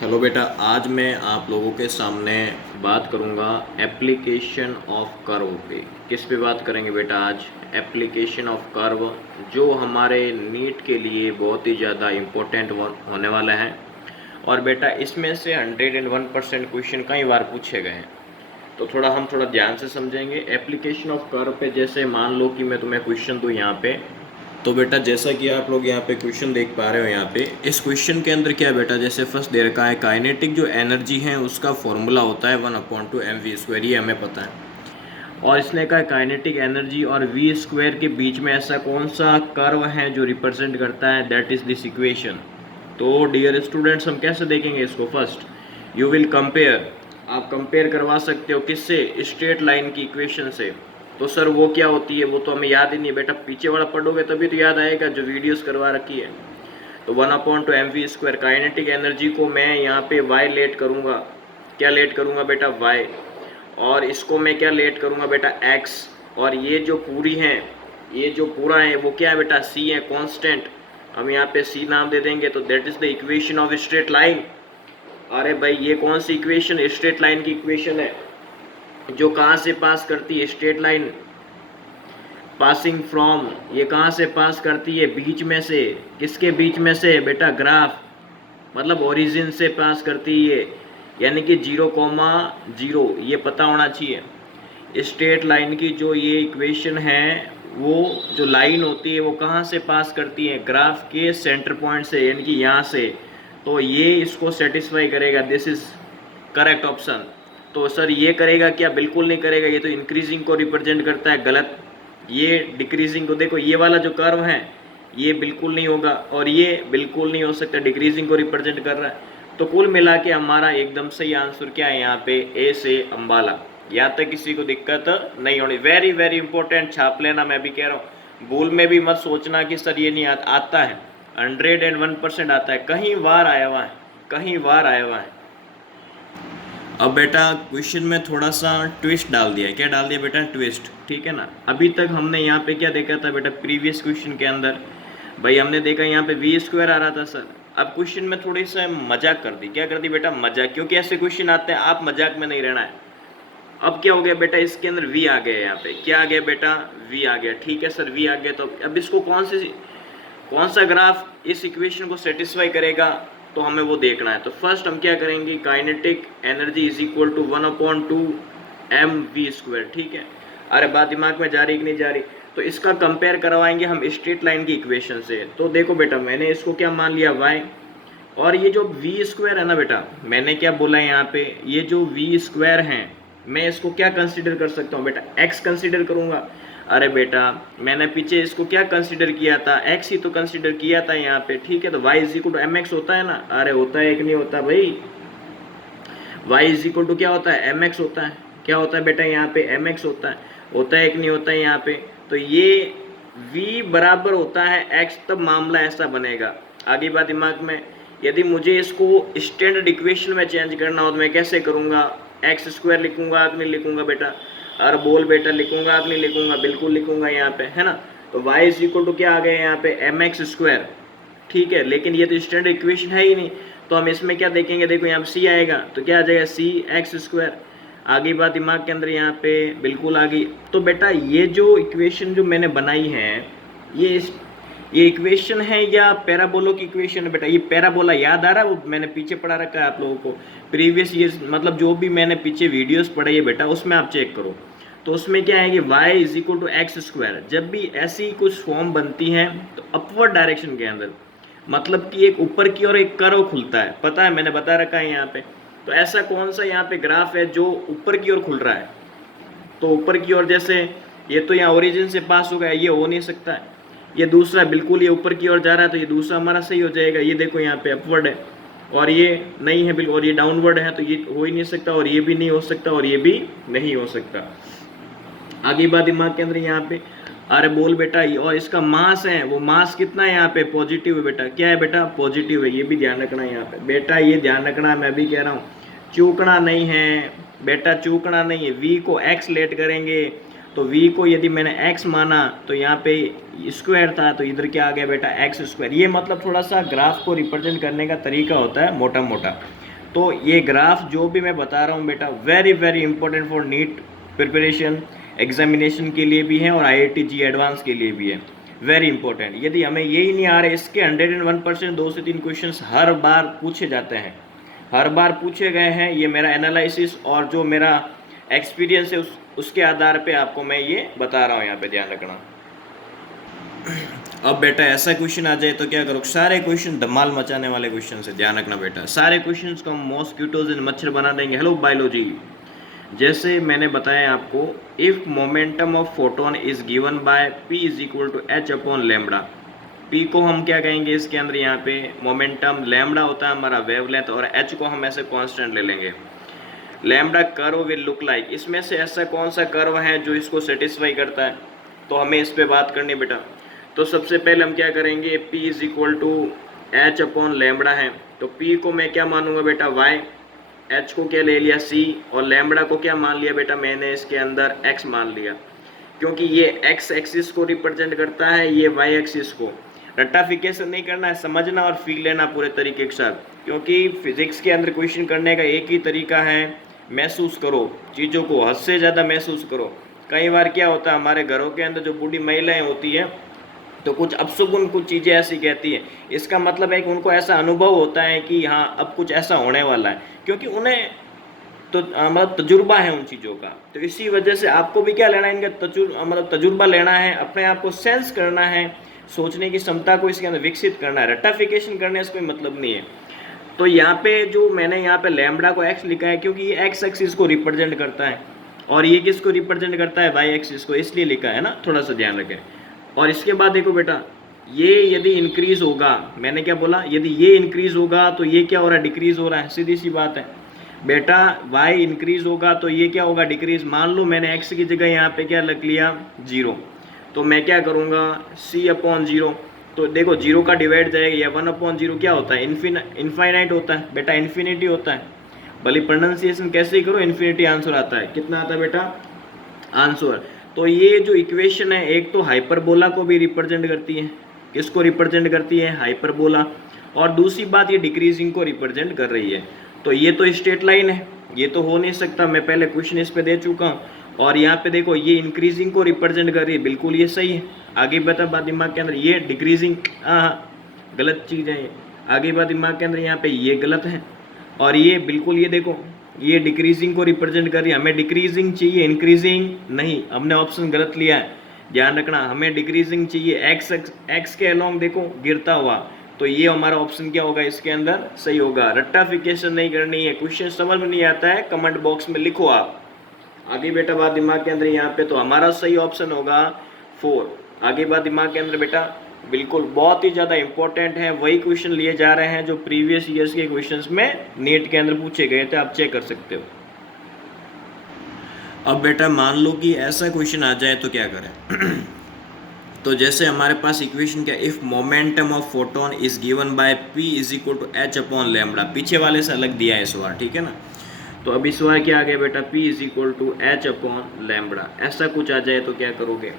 Hello बेटा, आज मैं आप लोगों के सामने बात करूंगा एप्लीकेशन ऑफ कर्व पे। किस पे बात करेंगे बेटा आज? एप्लीकेशन ऑफ कर्व, जो हमारे नीट के लिए बहुत ही ज़्यादा इम्पोर्टेंट होने वाला है। और बेटा इसमें से 101% क्वेश्चन कई बार पूछे गए हैं, तो हम थोड़ा ध्यान से समझेंगे। एप्लीकेशन ऑफ कर्व पे जैसे मान लो कि मैं तुम्हें क्वेश्चन दूँ यहाँ पे, तो बेटा जैसा कि आप लोग यहाँ पे क्वेश्चन देख पा रहे हो, यहाँ पे इस क्वेश्चन के अंदर क्या है बेटा, जैसे फर्स्ट दे रखा है काइनेटिक जो एनर्जी है उसका फॉर्मूला होता है 1/2 mv², ये हमें पता है। और इसने कहा काइनेटिक एनर्जी और वी स्क्वायर के बीच में ऐसा कौन सा कर्व है जो रिप्रेजेंट करता है, दैट इज दिस इक्वेशन। तो डियर स्टूडेंट्स, हम कैसे देखेंगे इसको? फर्स्ट यू विल कंपेयर, आप कंपेयर करवा सकते हो किससे? स्ट्रेट लाइन की इक्वेशन से। तो सर वो क्या होती है? वो तो हमें याद ही नहीं बेटा, पीछे वाला पढ़ोगे तभी तो याद आएगा जो वीडियोस करवा रखी है। तो 1/2 mv², काइनेटिक एनर्जी को मैं यहाँ पे वाई लेट करूँगा। क्या लेट करूँगा बेटा? वाई। और इसको मैं क्या लेट करूँगा बेटा? एक्स। और ये जो पूरी है, ये जो पूरा है वो क्या है बेटा? सी है, कांस्टेंट। हम यहाँ पे सी नाम दे देंगे, तो that is the equation of straight line. अरे भाई ये कौन सी इक्वेशन? स्ट्रेट लाइन की इक्वेशन है, जो कहाँ से पास करती है? स्ट्रेट लाइन पासिंग फ्रॉम, ये कहाँ से पास करती है? बीच में से। किसके बीच में से बेटा? ग्राफ, मतलब ओरिजिन से पास करती है, यानी कि 0,0, ये पता होना चाहिए। स्ट्रेट लाइन की जो ये इक्वेशन है, वो जो लाइन होती है वो कहाँ से पास करती है? ग्राफ के सेंटर पॉइंट से, यानी कि यहाँ से। तो ये इसको सेटिस्फाई करेगा, दिस इज करेक्ट ऑप्शन। तो सर ये करेगा क्या? बिल्कुल नहीं करेगा, ये तो इंक्रीजिंग को रिप्रेजेंट करता है, गलत। ये डिक्रीजिंग को, देखो ये वाला जो कर्व है ये बिल्कुल नहीं होगा, और ये बिल्कुल नहीं हो सकता, डिक्रीजिंग को रिप्रेजेंट कर रहा है। तो कुल मिला के हमारा एकदम सही आंसर क्या है यहाँ पे? ए से अंबाला। यहाँ तक किसी को दिक्कत नहीं होनी। वेरी वेरी इंपॉर्टेंट, छाप लेना, मैं भी कह रहा हूँ। भूल में भी मत सोचना कि सर ये नहीं आता है। 101% आता है, कहीं बार आया हुआ है, कहीं बार आया हुआ है। अब बेटा क्वेश्चन में थोड़ा सा ट्विस्ट डाल दिया है। क्या डाल दिया बेटा? ट्विस्ट, ठीक है ना। अभी तक हमने यहाँ पे क्या देखा था बेटा? प्रीवियस क्वेश्चन के अंदर भाई हमने देखा यहाँ पे v² आ रहा था सर। अब क्वेश्चन में थोड़ी सा मजाक कर दी। क्या कर दी बेटा? मजाक, क्योंकि ऐसे क्वेश्चन आते हैं, आप मजाक में नहीं रहना है। अब क्या हो गया बेटा? इसके अंदर v आ गया, यहाँ पे क्या आ गया बेटा? v आ गया, ठीक है सर, v आ गया। तो अब इसको कौन सा ग्राफ इस इक्वेशन को सेटिस्फाई करेगा, तो हमें वो देखना है। तो फर्स्ट हम क्या करेंगे? Kinetic energy is equal to 1/2 mv², ठीक है। अरे बात दिमाग में जा रही कि नहीं जा रही? तो इसका कंपेयर करवाएंगे हम स्ट्रेट लाइन की इक्वेशन से। तो देखो बेटा, मैंने इसको क्या मान लिया? y। और ये जो v² है ना बेटा, मैंने क्या बोला है यहाँ पे? ये जो v² है, मैं इसको क्या कंसिडर कर सकता हूँ बेटा? x कंसिडर करूँगा। अरे बेटा मैंने पीछे इसको क्या कंसिडर किया था? x ही तो कंसिडर किया था यहाँ पे, ठीक है। तो y is equal to mx होता है ना? अरे होता है कि नहीं होता भाई? y इज इक्वल टू क्या होता है? mx होता है। क्या होता है बेटा यहाँ पे? mx होता है कि नहीं होता है यहाँ पे? तो ये v बराबर होता है x, तब मामला ऐसा बनेगा। आगे बात दिमाग में, यदि मुझे इसको स्टैंडर्ड इक्वेशन में चेंज करना हो तो मैं कैसे करूँगा? x² लिखूंगा कि नहीं लिखूंगा बेटा? और बोल बेटा, लिखूंगा कि नहीं लिखूंगा? बिल्कुल लिखूंगा यहाँ पे, है ना। तो y इज इक्वल टू क्या आ गया यहाँ पे? mx², ठीक है। लेकिन ये तो स्टैंडर्ड इक्वेशन है ही नहीं, तो हम इसमें क्या देखेंगे? देखो यहाँ पे c आएगा, तो क्या आ जाएगा? cx²। आगे बात दिमाग के अंदर यहाँ पे बिल्कुल आ गई। तो बेटा ये जो इक्वेशन जो मैंने बनाई है, ये इक्वेशन है या पैराबोला की इक्वेशन है बेटा? ये पैराबोला याद आ रहा है? वो मैंने पीछे पढ़ा रखा है आप लोगों को, प्रीवियस ईयर, मतलब जो भी मैंने पीछे वीडियोस पढ़ाई है बेटा, उसमें आप चेक करो। तो उसमें क्या है कि y is equal to x²। जब भी ऐसी कुछ फॉर्म बनती है तो अपवर्ड डायरेक्शन के अंदर, मतलब कि एक ऊपर की ओर एक कर्व खुलता है, पता है, मैंने बता रखा है यहाँ पे। तो ऐसा कौन सा यहाँ पे ग्राफ है जो ऊपर की ओर खुल रहा है? तो ऊपर की ओर, जैसे ये तो यहाँ ओरिजिन से पास हो गया, ये हो नहीं सकता है। ये दूसरा बिल्कुल ये ऊपर की ओर जा रहा है, तो ये दूसरा हमारा सही हो जाएगा। ये देखो यहाँ पे अपवर्ड है, और ये नहीं है बिल्कुल, और ये डाउनवर्ड है, तो ये हो ही नहीं सकता, और ये भी नहीं हो सकता, और ये भी नहीं हो सकता। आगे बात दिमाग के अंदर यहाँ पे, अरे बोल बेटा, और इसका मास है, वो मास कितना है यहाँ पे? पॉजिटिव है बेटा। क्या है बेटा? पॉजिटिव है। ये भी ध्यान रखना है यहाँ पे बेटा, ये ध्यान रखना है, मैं भी कह रहा हूँ, चूकना नहीं है बेटा, चूकना नहीं है। v को x लेट करेंगे, तो v को यदि मैंने x माना तो यहाँ पे स्क्वायर था, तो इधर क्या आ गया बेटा? x²। ये मतलब थोड़ा सा ग्राफ को रिप्रेजेंट करने का तरीका होता है, मोटा मोटा। तो ये ग्राफ जो भी मैं बता रहा हूँ बेटा very very important for NEET preparation examination के लिए भी है और IIT जी एडवांस के लिए भी है, वेरी इंपॉर्टेंट। यदि हमें यही नहीं आ रहा है, इसके 101% 2 से 3 क्वेश्चंस हर बार पूछे जाते हैं, हर बार पूछे गए हैं। ये मेरा एनालिसिस और जो मेरा एक्सपीरियंस है उसके आधार पे आपको मैं ये बता रहा हूँ, यहाँ पे ध्यान रखना। अब बेटा ऐसा क्वेश्चन आ जाए तो क्या करो, सारे क्वेश्चन धमाल मचाने वाले क्वेश्चन से ध्यान रखना बेटा, सारे क्वेश्चंस को हम मॉस्किटोज एंड मच्छर बना देंगे। हेलो बायोलॉजी, जैसे मैंने बताया आपको, if momentum of photon is given by p is equal to h upon lambda. p को हम क्या कहेंगे इसके अंदर, यहाँ पे मोमेंटम, लैम्बडा होता है हमारा वेवलेंथ और h को हम ऐसे कांस्टेंट ले लेंगे। Lambda curve will look like, इसमें से ऐसा कौन सा कर्व है जो इसको सेटिस्फाई करता है, तो हमें इस पे बात करनी बेटा। तो सबसे पहले हम क्या करेंगे, p is equal to h upon lambda है, तो p को मैं क्या मानूंगा बेटा y, h को क्या ले लिया c, और लैम्बडा को क्या मान लिया बेटा मैंने इसके अंदर x मान लिया, क्योंकि ये x एक्सिस को रिप्रेजेंट करता है, ये y एक्सिस को। रट्टाफिकेशन नहीं करना है, समझना और फील लेना पूरे तरीके के साथ, क्योंकि फिजिक्स के अंदर क्वेश्चन करने का एक ही तरीका है, महसूस करो चीज़ों को, हद से ज़्यादा महसूस करो। कई बार क्या होता है, हमारे घरों के अंदर जो बूढ़ी महिलाएं होती हैं तो कुछ अपशगुन कुछ चीज़ें ऐसी कहती हैं, इसका मतलब है कि उनको ऐसा अनुभव होता है कि हाँ अब कुछ ऐसा होने वाला है, क्योंकि उन्हें तो मतलब तजुर्बा है उन चीज़ों का। तो इसी वजह से आपको भी क्या लेना है, इनका मतलब तजुर्बा लेना है, अपने आप को सेंस करना है, सोचने की क्षमता को इसके अंदर विकसित करना है। रट्टाफिकेशन करने से कोई मतलब नहीं है। तो यहाँ पे जो मैंने यहाँ पे लैम्बडा को x लिखा है, क्योंकि ये x एक्सिस को रिप्रेजेंट करता है और ये किसको रिप्रेजेंट करता है, y एक्सिस को, इसलिए लिखा है ना, थोड़ा सा ध्यान रखें। और इसके बाद देखो बेटा, ये यदि इंक्रीज होगा, मैंने क्या बोला, यदि ये इंक्रीज होगा तो ये क्या हो रहा है, डिक्रीज हो रहा है, सीधी सी बात है बेटा। y इंक्रीज होगा तो ये क्या होगा, डिक्रीज। मान लो मैंने x की जगह यहाँ पे क्या रख लिया, 0, तो मैं क्या करूँगा, c अपॉन 0, तो देखो 0 का डिवाइड जाएगा, या 1 अपॉन 0 क्या होता है, इन्फाइनाइट होता है बेटा, इन्फिनिटी होता है। भले प्रोनाउंसिएशन कैसे ही करो, इन्फिनिटी आंसर आता है। कितना आता है बेटा आंसर। तो ये जो इक्वेशन है, एक तो हाइपरबोला को भी रिप्रेजेंट करती है, किसको रिप्रेजेंट करती है, हाइपरबोला, और दूसरी बात ये डिक्रीजिंग को रिप्रेजेंट कर रही है। तो ये तो स्ट्रेट लाइन है, ये तो हो नहीं सकता, मैं पहले क्वेश्चन इस पे दे चुका हूँ। और यहाँ पे देखो ये इंक्रीजिंग को रिप्रेजेंट कर रही है, बिल्कुल ये सही है। आगे बता बात दिमाग के अंदर, ये डिक्रीजिंग, हाँ गलत चीज़ है ये, आगे बात दिमाग के अंदर, यहाँ पे ये गलत है, और ये बिल्कुल ये देखो ये डिक्रीजिंग को रिप्रेजेंट कर रही है। हमें डिक्रीजिंग चाहिए, इंक्रीजिंग नहीं, हमने ऑप्शन गलत लिया है, ध्यान रखना। हमें डिक्रीजिंग चाहिए, एक्स के अलोंग देखो गिरता हुआ, तो ये हमारा ऑप्शन क्या होगा, इसके अंदर सही होगा। रट्टाफिकेशन नहीं करनी है, क्वेश्चन समझ में नहीं आता है कमेंट बॉक्स में लिखो आप। आगे बेटा बात दिमाग के अंदर, यहाँ पे तो हमारा सही ऑप्शन होगा 4। आगे बात दिमाग के अंदर बेटा, बिल्कुल बहुत ही ज़्यादा इंपॉर्टेंट है, वही क्वेश्चन लिए जा रहे हैं जो प्रीवियस ईयर्स के क्वेश्चंस में नीट के अंदर पूछे गए थे, आप चेक कर सकते हो। अब बेटा मान लो कि ऐसा क्वेश्चन आ जाए तो क्या करें तो जैसे हमारे पास इक्वेशन क्या, if momentum of photon is given by p is equal to h upon lambda, पीछे वाले से अलग दिया है इस बार, ठीक है ना। तो अब इस बार क्या आ गया बेटा, p is equal to h upon lambda, ऐसा कुछ आ जाए तो क्या करोगे,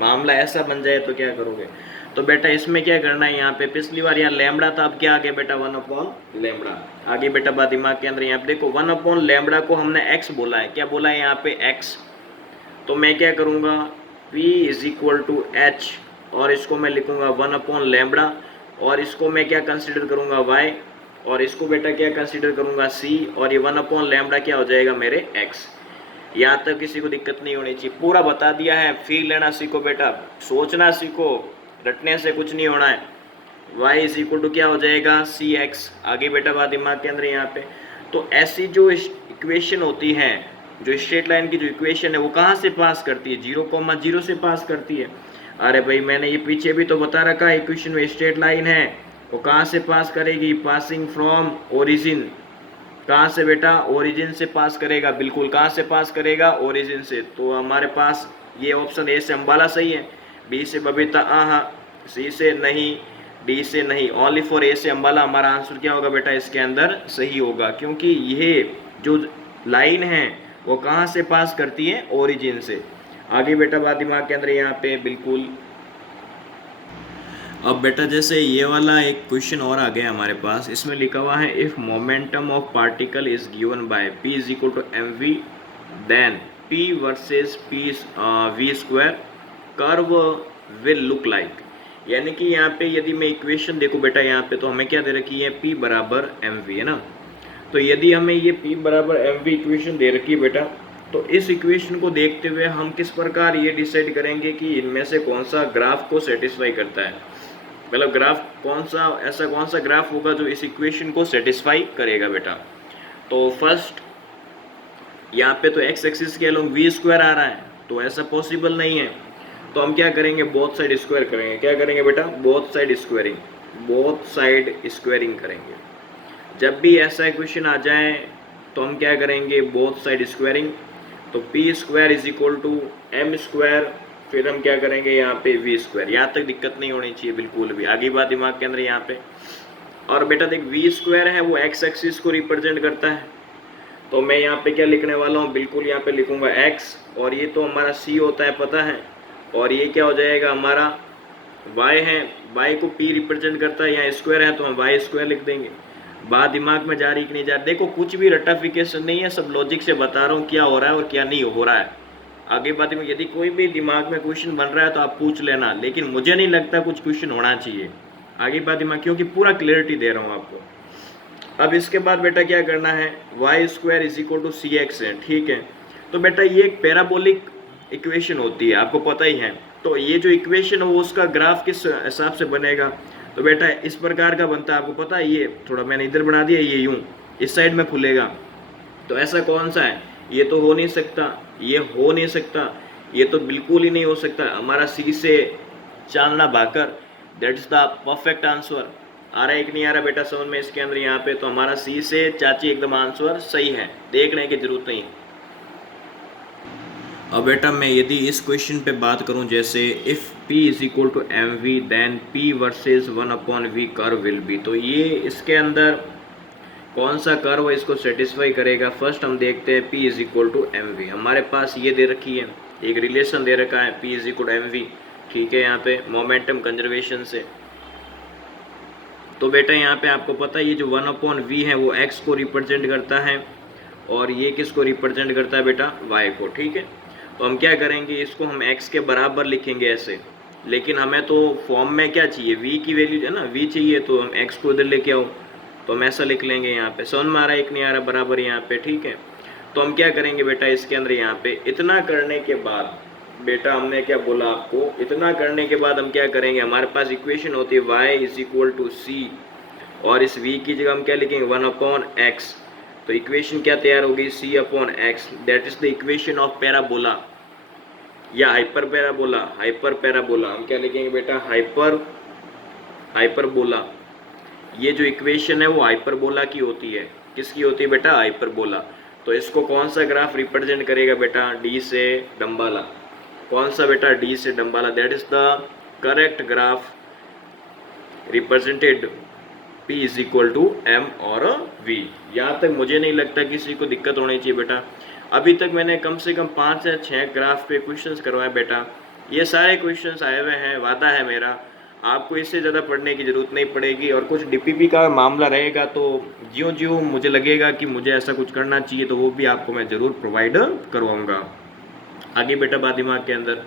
मामला ऐसा बन जाए तो क्या करोगे। तो बेटा इसमें क्या करना है, यहाँ पे पिछली बार यहाँ लैम्बडा था, अब क्या आ गया बेटा 1 अपॉन लैम्बडा। आगे बेटा बात दिमाग के अंदर, यहाँ पे देखो 1 अपॉन लैम्बडा को हमने x बोला है, क्या बोला है यहाँ पे x, तो मैं क्या करूँगा, p is equal to h, और इसको मैं लिखूँगा 1 अपॉन लैम्बडा, और इसको मैं क्या कंसिडर करूँगा y, और इसको बेटा क्या कंसिडर करूँगा c, और ये 1 अपॉन लैम्बडा क्या हो जाएगा मेरे x। यहाँ तक किसी को दिक्कत नहीं होनी चाहिए, पूरा बता दिया है, फील लेना सीखो बेटा, सोचना सीखो, रटने से कुछ नहीं होना है। y इज इक्वल टू क्या हो जाएगा, cx। आगे बेटा बात दिमाग के अंदर यहाँ पे, तो ऐसी जो इक्वेशन होती है, जो स्ट्रेट लाइन की जो इक्वेशन है, वो कहाँ से पास करती है, 0,0 से पास करती है। अरे भाई मैंने ये पीछे भी तो बता रखा है, इक्वेशन में स्ट्रेट लाइन है, वो कहाँ से पास करेगी, पासिंग फ्रॉम ओरिजिन। कहाँ से बेटा, ओरिजिन से पास करेगा, बिल्कुल कहाँ से पास करेगा, ओरिजिन से। तो हमारे पास ये ऑप्शन ए से अम्बाला सही है, बी से बबीता हाँ, सी से नहीं, डी से नहीं, ओनली फॉर ए से अम्बाला। हमारा आंसर क्या होगा बेटा इसके अंदर सही होगा, क्योंकि ये जो लाइन है वो कहाँ से पास करती है, ओरिजिन से। आगे बेटा बात दिमाग के अंदर यहाँ पे बिल्कुल। अब बेटा जैसे ये वाला एक क्वेश्चन और आ गया हमारे पास, इसमें लिखा हुआ है if momentum of particle is given by p is equal to M V then p versus p V square curve will look like. यानी कि यहाँ पे यदि मैं इक्वेशन देखूँ बेटा, यहाँ पे तो हमें क्या दे रखी है, p बराबर एम वी है ना। तो यदि हमें ये p बराबर एम वी इक्वेशन दे रखी है बेटा, तो इस इक्वेशन को देखते हुए हम किस प्रकार ये डिसाइड करेंगे कि इनमें से कौन सा ग्राफ को सेटिस्फाई करता है, मतलब ग्राफ कौन सा ग्राफ होगा जो इस इक्वेशन को सेटिस्फाई करेगा बेटा। तो फर्स्ट यहाँ पे तो एक्स एक्सिस के अलोंग वी स्क्वायर आ रहा है, तो ऐसा पॉसिबल नहीं है। तो हम क्या करेंगे, बोथ साइड स्क्वायर करेंगे। क्या करेंगे बेटा, बोथ साइड स्क्वायरिंग करेंगे। जब भी ऐसा इक्वेशन आ जाए तो हम क्या करेंगे, बोथ साइड स्क्वायरिंग। तो P square is equal to M square, फिर हम क्या करेंगे यहाँ पे वी स्क्वायर। यहाँ तक दिक्कत नहीं होनी चाहिए बिल्कुल भी, आगे बात दिमाग के अंदर यहाँ पे। और बेटा देख, वी स्क्वायर है वो एक्स एक्सिस को रिप्रेजेंट करता है, तो मैं यहाँ पे क्या लिखने वाला हूँ, बिल्कुल यहाँ पे लिखूंगा एक्स, और ये तो हमारा सी होता है पता है, और ये क्या हो जाएगा हमारा वाई है, वाई को पी रिप्रेजेंट करता है, यहाँ स्क्वायर है तो हम वाई स्क्वायर लिख देंगे। बात दिमाग में जा रही कि नहीं जा रही, देखो कुछ भी रटाफिकेशन नहीं है, सब लॉजिक से बता रहा हूँ क्या हो रहा है और क्या नहीं हो रहा है। आगे बात में यदि कोई भी दिमाग में क्वेश्चन बन रहा है तो आप पूछ लेना, लेकिन मुझे नहीं लगता कुछ क्वेश्चन होना चाहिए आगे बात में, क्योंकि पूरा क्लियरिटी दे रहा हूँ आपको। अब इसके बाद बेटा क्या करना है, Y square is equal to C X है, ठीक है। तो बेटा ये एक पैराबोलिक इक्वेशन होती है, आपको पता ही है। तो ये जो इक्वेशन है वो उसका ग्राफ किस हिसाब से बनेगा, तो बेटा इस प्रकार का बनता है, आपको पता है। ये थोड़ा मैंने इधर बना दिया, ये यूं इस साइड में खुलेगा। तो ऐसा कौन सा है, ये तो हो नहीं सकता, ये हो नहीं सकता, ये तो बिल्कुल ही नहीं हो सकता। हमारा सी से Chandana Bhakar, that is the perfect answer. आ रहा है कि नहीं आ रहा बेटा समझ में इसके अंदर, यहाँ पे तो हमारा सी से चाची एकदम आंसर सही है, देखने की जरूरत नहीं। अब बेटा मैं यदि इस क्वेश्चन पे बात करूं, जैसे if p is equal to M V then p versus 1/v curve will be, तो ये इसके अंदर कौन सा कर्व इसको सेटिस्फाई करेगा। फर्स्ट हम देखते हैं p is equal to M V, हमारे पास ये दे रखी है, एक रिलेशन दे रखा है p is equal to M V, ठीक है, यहाँ पे मोमेंटम कंजर्वेशन से। तो बेटा यहाँ पे आपको पता है ये जो 1/v है वो x को रिप्रेजेंट करता है, और ये किसको रिप्रेजेंट करता है बेटा, y को, ठीक है। तो हम क्या करेंगे, इसको हम x के बराबर लिखेंगे ऐसे, लेकिन हमें तो फॉर्म में क्या चाहिए, v की वैल्यू है ना, v चाहिए, तो हम x को इधर लेके आओ, तो हम ऐसा लिख लेंगे यहाँ पे। समझ में आ रहा है, एक नहीं आ रहा बराबर यहाँ पे, ठीक है। तो हम क्या करेंगे बेटा, इसके अंदर यहाँ पे इतना करने के बाद बेटा हमने क्या बोला आपको, इतना करने के बाद हम क्या करेंगे, हमारे पास इक्वेशन होती है y इज इक्वल टू सी, और इस v की जगह हम क्या लिखेंगे 1/x। तो इक्वेशन क्या तैयार होगी, c/x, that is the equation of parabola या हाइपर पैराबोला। हम क्या लिखेंगे बेटा, हाइपरबोला। ये जो इक्वेशन है वो हाइपरबोला की होती है, किसकी होती है बेटा, हाइपरबोला। तो इसको कौन सा ग्राफ रिप्रेजेंट करेगा बेटा, डी से डम्बाला। कौन सा बेटा, डी से डम्बाला, that is the correct graph represented p is equal to m और v। यहाँ तक मुझे नहीं लगता किसी को दिक्कत होनी चाहिए बेटा। अभी तक मैंने कम से कम 5 या 6 ग्राफ पे क्वेश्चंस करवाए बेटा, ये सारे क्वेश्चंस आए हुए हैं, वादा है मेरा आपको इससे ज़्यादा पढ़ने की ज़रूरत नहीं पड़ेगी। और कुछ डीपीपी का मामला रहेगा तो ज्यों ज्यों मुझे लगेगा कि मुझे ऐसा कुछ करना चाहिए तो वो भी आपको मैं ज़रूर प्रोवाइड करवाऊँगा। आगे बेटा बात दिमाग के अंदर।